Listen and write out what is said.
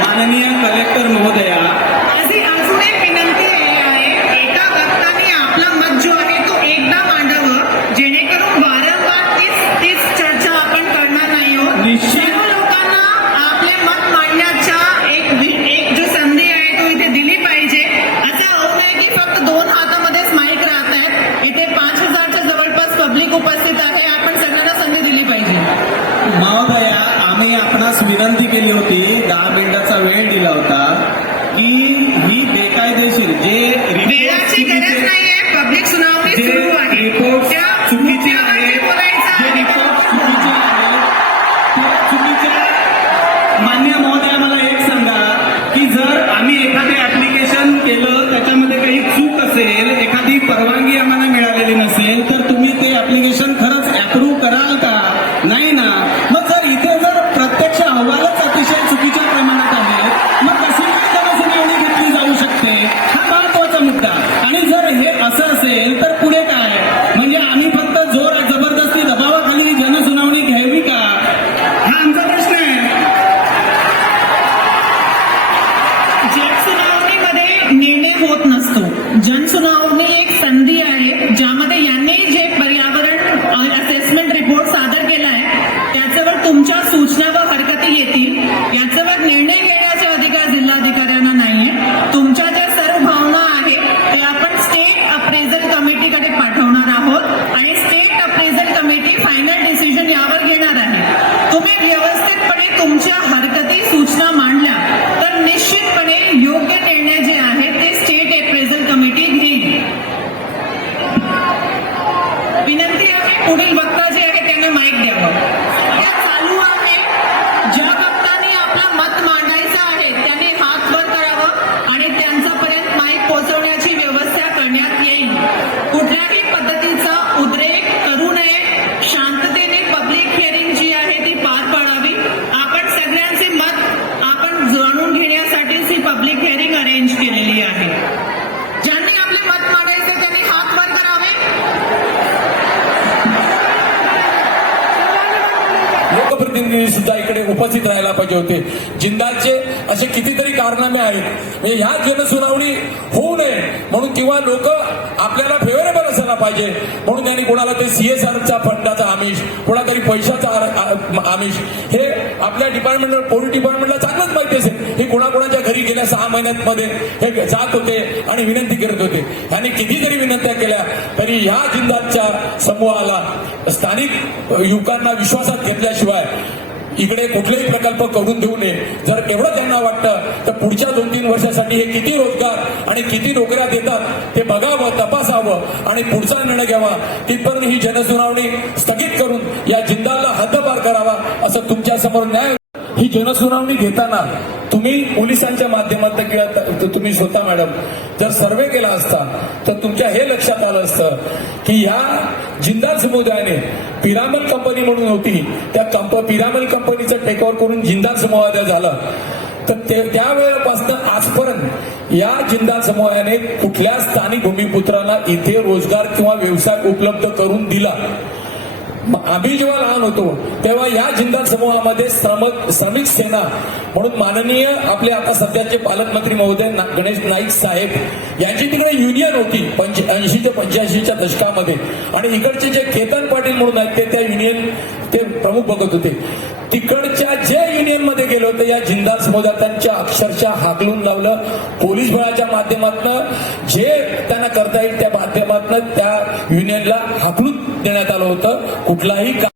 माननीय कलेक्टर महोदया जनसुनावणीमध्ये निर्णय होत नसतो. जनसुनावणी एक संधी आहे ज्यामध्ये यांनी जे पर्यावरण असेसमेंट रिपोर्ट सादर केला आहे त्याच्यावर तुमच्या सूचना प्रतिनिधी सुद्धा इकडे उपस्थित राहायला पाहिजे होते. जिंदालचे असे कितीतरी कारनामे आहेत. म्हणजे ह्या जनसुनावणी होऊ नये. म्हणून किंवा लोक आपल्याला फेवरेबल असायला पाहिजे. म्हणून त्यांनी कोणाला ते सीएसआरचा फंडाचा आमिष कोणातरी पैशाचा आमिष हे आपल्या डिपार्टमेंटला पोलीस डिपार्टमेंटला चांगलंच माहिती असेल. हे कोणाकोणाच्या घरी गेल्या सहा महिन्यात मध्ये हे जात होते आणि विनंती करत होते. त्यांनी कितीतरी विनंत्या केल्या तरी ह्या जिंदालच्या समूहाला स्थानिक युवकांना विश्वासात घेतल्याशिवाय इकडे कुठलेही प्रकल्प करून देऊ नये. जर एवढं त्यांना वाटतं तर पुढच्या दोन तीन वर्षासाठी हे किती रोजगार आणि किती नोकऱ्या देतात ते बघावं तपासावं आणि पुढचा निर्णय घ्यावा. तिथपर्यंत ही जनसुनावणी स्थगित करून या जिंदाला हद्दपार करावा. समोर न्याय. ही जनसुनावणी घेताना तुम्ही पोलिसांच्या माध्यमात किंवा तुम्ही स्वतः मॅडम जर सर्वे केला असता तर तुमच्या हे लक्षात आलं असतं की ह्या जिंदा समुदायाने पिरामल कंपनी म्हणून होती त्या कंप पिरामल कंपनीचं टेकओव्हर करून जिंदा समुदाय झालं. तर ते त्यावेळेपासून आजपर्यंत या जिंदा समूहाने कुठल्या स्थानिक भूमिपुत्राला इथे रोजगार किंवा व्यवसाय उपलब्ध करून दिला. आम्ही जेव्हा लहान होतो तेव्हा या जिंदाल समूहामध्ये श्रमक श्रमिक सेना म्हणून माननीय आपले आता सध्याचे पालकमंत्री महोदय गणेश नाईक साहेब यांची तिकडे युनियन होती पंच ऐंशी ते पंच्याऐंशीच्या दशकामध्ये. आणि इकडचे जे केतन पाटील म्हणून आहेत ते त्या युनियन ते प्रमुख बघत होते. तिकडच्या जे युनियनमध्ये गेले होते या जिंदाल समुदायांच्या अक्षरशः हाकलून लावलं. पोलीस बळाच्या माध्यमातून जे त्यांना करता येईल त्या माध्यमातून त्या युनियन कुठलाही का-